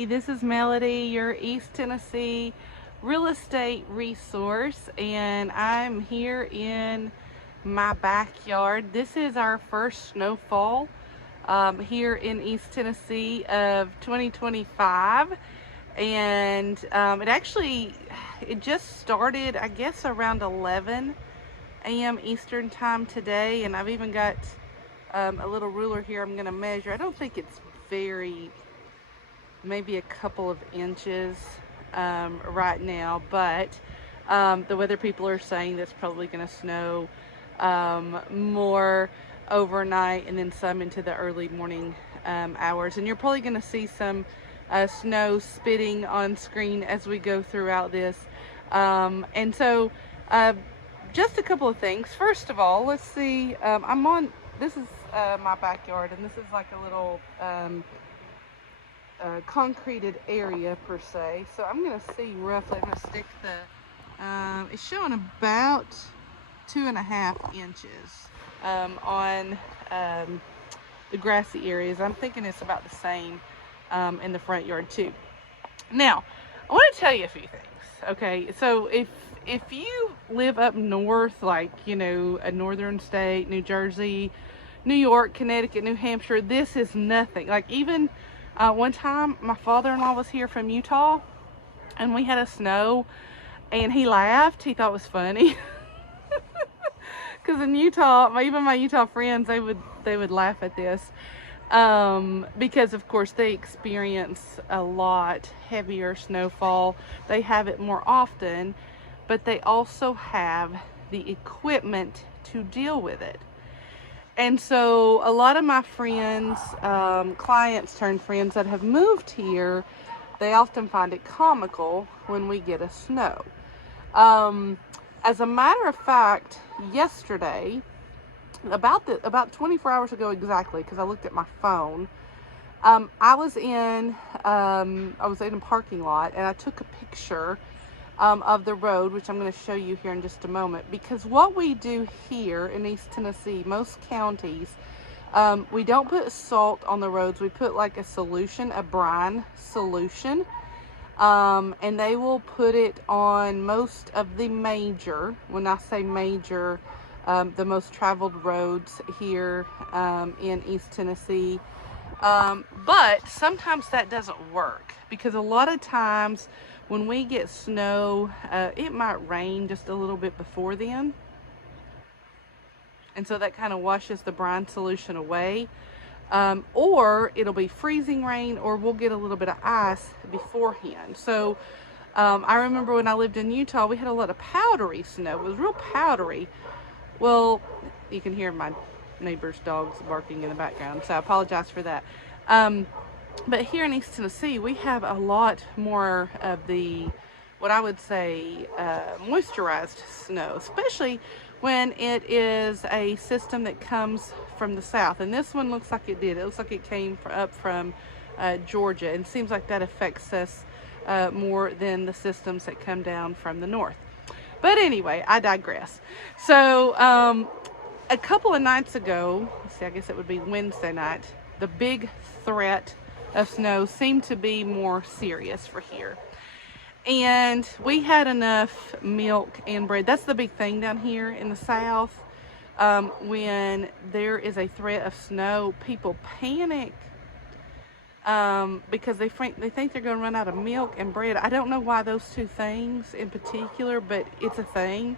Hey, this is Melody, your East Tennessee real estate resource, and I'm here in my backyard. This is our first snowfall here in East Tennessee of 2025, and it just started, I guess, around 11 a.m. Eastern time today, and I've even got a little ruler here I'm going to measure. I don't think it's maybe a couple of inches right now, but the weather people are saying that's probably going to snow more overnight and then some into the early morning hours, and you're probably going to see some snow spitting on screen as we go throughout this. And so just a couple of things. First of all, let's see, this is my backyard, and this is like a little concreted area per se. So I'm going to see roughly, I'm going to stick it's showing about 2.5 inches on the grassy areas. I'm thinking it's about the same in the front yard too. Now, I want to tell you a few things. Okay, so if you live up north, like, you know, a northern state, New Jersey, New York, Connecticut, New Hampshire, this is nothing. Like, even one time my father-in-law was here from Utah and we had a snow, and he laughed. He thought it was funny because in Utah, even my Utah friends, they would laugh at this because of course they experience a lot heavier snowfall. They have it more often, but they also have the equipment to deal with it. And so a lot of my friends, clients turned friends that have moved here, they often find it comical when we get a snow. As a matter of fact, yesterday, about 24 hours ago exactly, because I looked at my phone, I was in a parking lot, and I took a picture of the road, which I'm going to show you here in just a moment, because what we do here in East Tennessee, most counties, we don't put salt on the roads. We put like a solution, a brine solution, and they will put it on most of the major, when I say major, the most traveled roads here in East Tennessee. But sometimes that doesn't work, because a lot of times when we get snow, it might rain just a little bit before then. And so that kind of washes the brine solution away. Or it'll be freezing rain, or we'll get a little bit of ice beforehand. So I remember when I lived in Utah, we had a lot of powdery snow. It was real powdery. Well, you can hear my neighbor's dogs barking in the background, so I apologize for that. But here in East Tennessee, we have a lot more of the, what I would say, moisturized snow, especially when it is a system that comes from the south. And this one looks like it did. It looks like it came up from Georgia, and it seems like that affects us more than the systems that come down from the north. But anyway, I digress. So a couple of nights ago, let's see, I guess it would be Wednesday night, the big threat of snow seemed to be more serious for here. And we had enough milk and bread. That's the big thing down here in the south. When there is a threat of snow, people panic because they think they're going to run out of milk and bread. I don't know why those two things in particular, but it's a thing.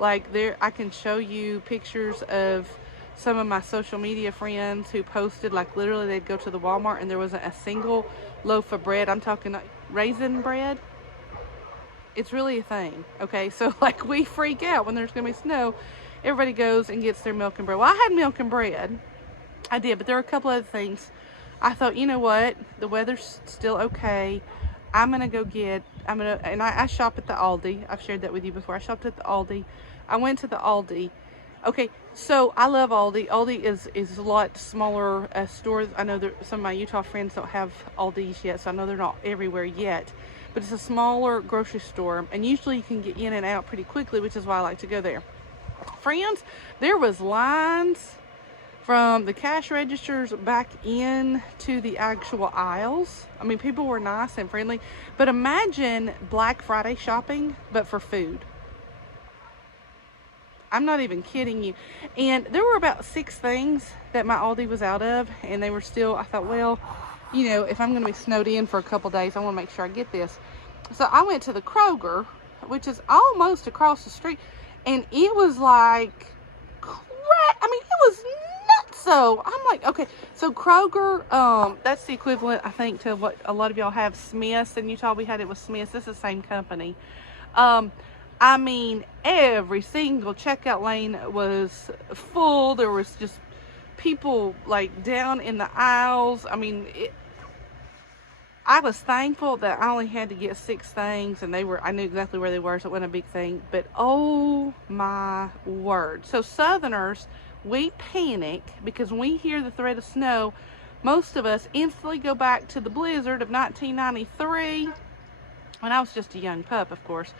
Like, I can show you pictures of some of my social media friends who posted, like, literally they'd go to the Walmart and there wasn't a single loaf of bread. I'm talking like raisin bread. It's really a thing. Okay, so like, we freak out when there's gonna be snow. Everybody goes and gets their milk and bread. Well, I had milk and bread. I did, but there were a couple other things. I thought, you know what, the weather's still okay. And I shop at the Aldi. I've shared that with you before. I shopped at the Aldi. I went to the Aldi. Okay, so I love Aldi. Aldi is a lot smaller stores. I know that some of my Utah friends don't have Aldis yet, so I know they're not everywhere yet. But it's a smaller grocery store, and usually you can get in and out pretty quickly, which is why I like to go there. Friends, there was lines from the cash registers back in to the actual aisles. I mean, people were nice and friendly, but imagine Black Friday shopping, but for food. I'm not even kidding you. And there were about 6 things that my Aldi was out of, and they were still, I thought, well, you know, if I'm going to be snowed in for a couple days, I want to make sure I get this. So I went to the Kroger, which is almost across the street, and it was like crap. I mean, it was nuts. So I'm like, okay, so Kroger, that's the equivalent, I think, to what a lot of y'all have, Smith's. In Utah, we had it with Smith's. This is the same company. I mean, every single checkout lane was full. There was just people like down in the aisles. I mean, I was thankful that I only had to get 6 things, and I knew exactly where they were, so it wasn't a big thing. But oh my word. So Southerners, we panic because when we hear the threat of snow, most of us instantly go back to the blizzard of 1993. When I was just a young pup, of course,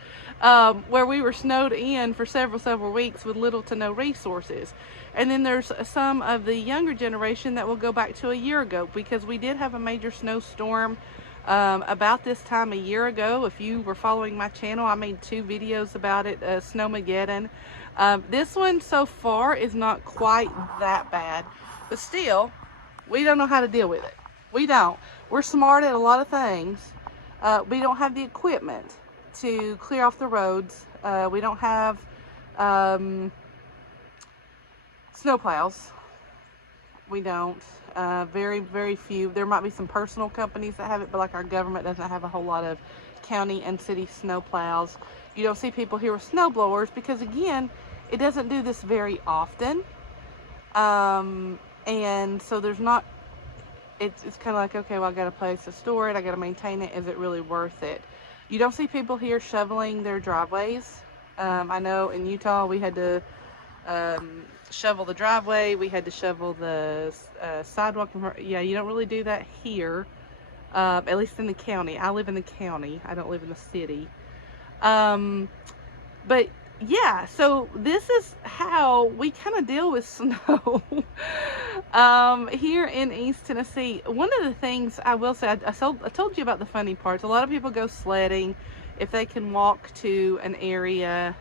where we were snowed in for several weeks with little to no resources. And then there's some of the younger generation that will go back to a year ago, because we did have a major snowstorm about this time a year ago. If you were following my channel, I made 2 videos about it, Snowmageddon. This one so far is not quite that bad, but still, we don't know how to deal with it. We don't. We're smart at a lot of things. We don't have the equipment to clear off the roads. We don't have snowplows. We don't. Very few. There might be some personal companies that have it, but like our government doesn't have a whole lot of county and city snowplows. You don't see people here with snow blowers because, again, it doesn't do this very often. And so there's not, it's kind of like, okay, well, I got a place to store it, I got to maintain it. Is it really worth it? You don't see people here shoveling their driveways. I know in Utah we had to shovel the driveway, we had to shovel the sidewalk. Yeah, you don't really do that here, at least in the county. I live in the county, I don't live in the city. But yeah, so this is how we kind of deal with snow here in East Tennessee. One of the things I will say, I told you about the funny parts. A lot of people go sledding if they can walk to an area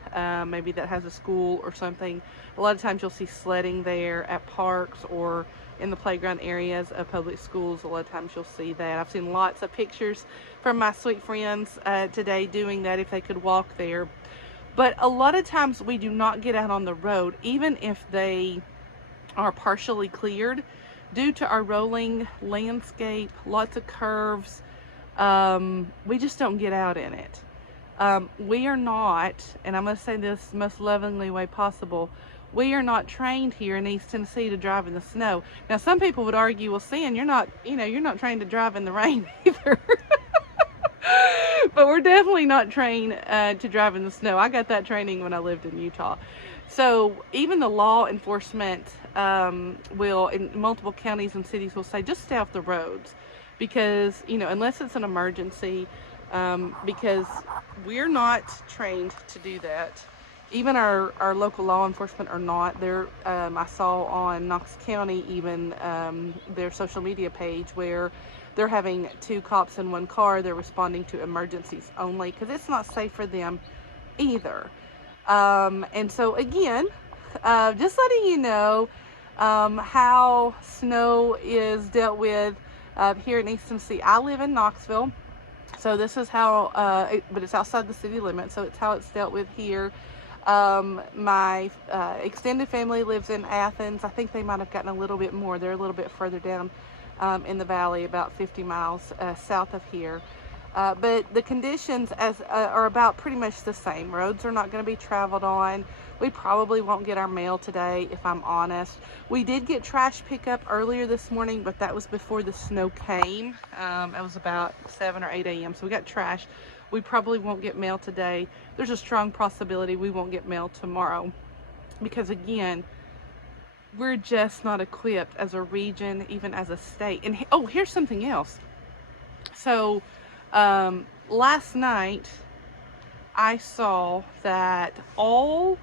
maybe that has a school or something. A lot of times you'll see sledding there at parks or in the playground areas of public schools. A lot of times you'll see that. I've seen lots of pictures from my sweet friends today doing that if they could walk there. But a lot of times we do not get out on the road, even if they are partially cleared, due to our rolling landscape, lots of curves. We just don't get out in it. We are not, and I'm going to say this most lovingly way possible, we are not trained here in East Tennessee to drive in the snow. Now, some people would argue, well, Sin, you're not trained to drive in the rain either. But we're definitely not trained to drive in the snow. I got that training when I lived in Utah. So even the law enforcement will, in multiple counties and cities, will say, just stay off the roads. Because, unless it's an emergency, because we're not trained to do that. Even our local law enforcement are not. I saw on Knox County even their social media page where they're having 2 cops in 1 car. They're responding to emergencies only because it's not safe for them either. And so again, just letting you know how snow is dealt with here in East Tennessee. I live in Knoxville, so this is how, but it's outside the city limits, so it's how it's dealt with here. My extended family lives in Athens. I think they might have gotten a little bit more. They're a little bit further down in the valley, about 50 miles south of here. But the conditions are about pretty much the same. Roads are not going to be traveled on. We probably won't get our mail today, if I'm honest. We did get trash pickup earlier this morning, but that was before the snow came. It was about 7 or 8 a.m. So we got trash. We probably won't get mail today. There's a strong possibility we won't get mail tomorrow because, again, we're just not equipped as a region, even as a state. And oh, here's something else. So last night I saw that all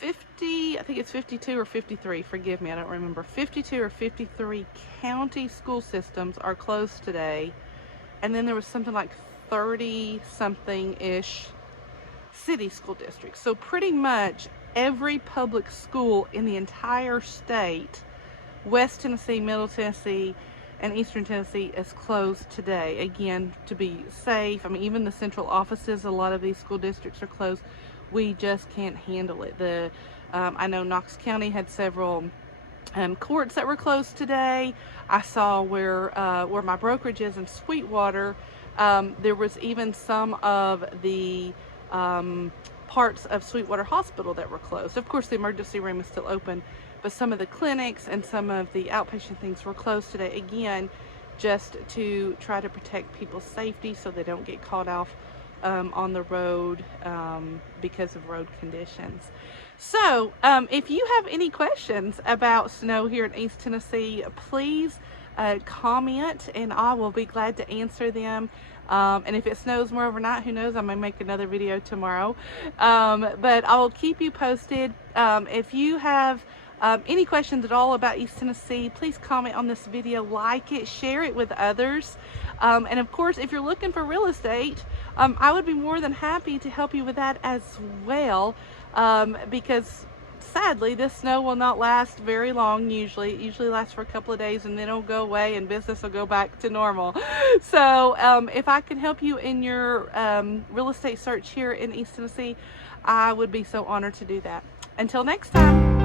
I think it's 52 or 53, forgive me, I don't remember. 52 or 53 county school systems are closed today. And then there was something like 30 something-ish city school districts. So pretty much every public school in the entire state, West Tennessee, Middle Tennessee, and Eastern Tennessee, is closed today. Again, to be safe. I mean, even the central offices, a lot of these school districts are closed. We just can't handle it. I know Knox County had several courts that were closed today. I saw where my brokerage is in Sweetwater, there was even some of the parts of Sweetwater Hospital that were closed. Of course, the emergency room is still open, but some of the clinics and some of the outpatient things were closed today, again, just to try to protect people's safety so they don't get caught off on the road because of road conditions. So if you have any questions about snow here in East Tennessee, please comment and I will be glad to answer them. And if it snows more overnight, who knows, I may make another video tomorrow. But I will keep you posted. If you have any questions at all about East Tennessee, please comment on this video, like it, share it with others. And of course, if you're looking for real estate, I would be more than happy to help you with that as well, because sadly this snow will not last very long. Usually it usually lasts for a couple of days and then it'll go away and business will go back to normal. So if I can help you in your real estate search here in East Tennessee, I would be so honored to do that. Until next time.